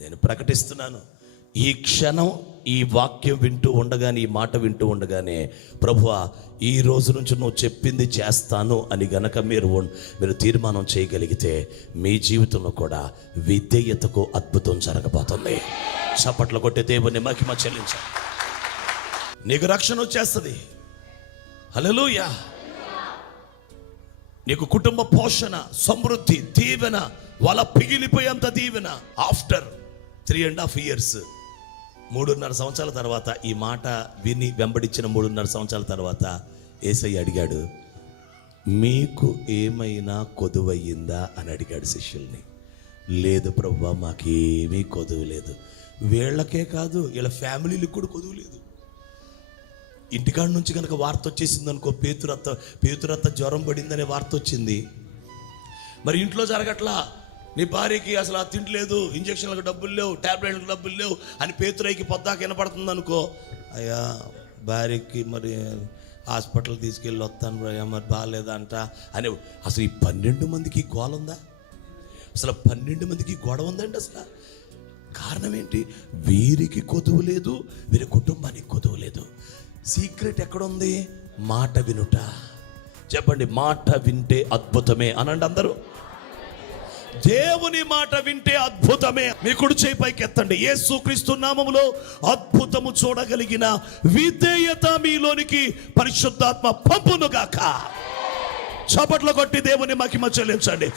నేను ప్రకటిస్తున్నాను. ఈ క్షణం ఈ వాక్యం వింటూ ఉండగానే ఈ మాట వింటూ ఉండగానే ప్రభువా ఈ రోజు నుంచి నువ్వు చెప్పింది చేస్తాను అని గనక మీరు మీరు తీర్మానం చేయగలిగితే మీ జీవితంలో కూడా విధేయతకు అద్భుతం జరగబోతుంది. చప్పట్లు కొట్టే దేవుని మహిమ చెల్లించాలి నీకు రక్షణ వచ్చేస్తుంది. హల్లెలూయా. నీకు కుటుంబ పోషణ సమృద్ధి దీవెన వాళ్ళ పిగిలిపోయేంత దీవెన after three and half years మూడున్నర సంవత్సరాల తర్వాత ఈ మాట విని వెంబడించిన మూడున్నర సంవత్సరాల తర్వాత ఏసై అడిగాడు మీకు ఏమైనా కొదువయ్యిందా? అని అడిగాడు శిష్యుల్ని. లేదు ప్రభు మాకేమీ కొదువు లేదు. వీళ్ళకే కాదు వీళ్ళ ఫ్యామిలీలకు కూడా కొదువు లేదు. ఇంటికాడ నుంచి కనుక వార్త వచ్చేసింది అనుకో పేతురత్త పేతురత్త జ్వరం పడిందనే వార్త వచ్చింది. మరి ఇంట్లో జరగట్లా? నీ భార్యకి అసలు ఆ తిండి లేదు ఇంజక్షన్లకు డబ్బులు లేవు టాబ్లెట్లకు డబ్బులు లేవు అని పేతురైకి పొద్దాక వినపడుతుంది అనుకో అయ్యా భార్యకి మరి హాస్పిటల్ తీసుకెళ్ళి వస్తాను అయ్యా మరి బాగాలేదంట అని. అసలు ఈ పన్నెండు మందికి గోల ఉందా? అసలు పన్నెండు మందికి గొడవ ఉందండి అసలు. కారణం ఏంటి? వీరికి కొదువు లేదు వీరి కుటుంబానికి కొదువు లేదు. సీక్రెట్ ఎక్కడుంది? మాట వినుట. చెప్పండి మాట వింటే అద్భుతమే అనండి అందరూ. దేవుని మాట వింటే అద్భుతమే. మీ కుడి చేయి పైకి ఎత్తండి యేసుక్రీస్తు నామములో అద్భుతము చూడగలిగిన విధేయత మీలోనికి పరిశుద్ధాత్మ పంపునుగాక. గాక కొట్టి దేవుని మహిమ చెల్లించండి.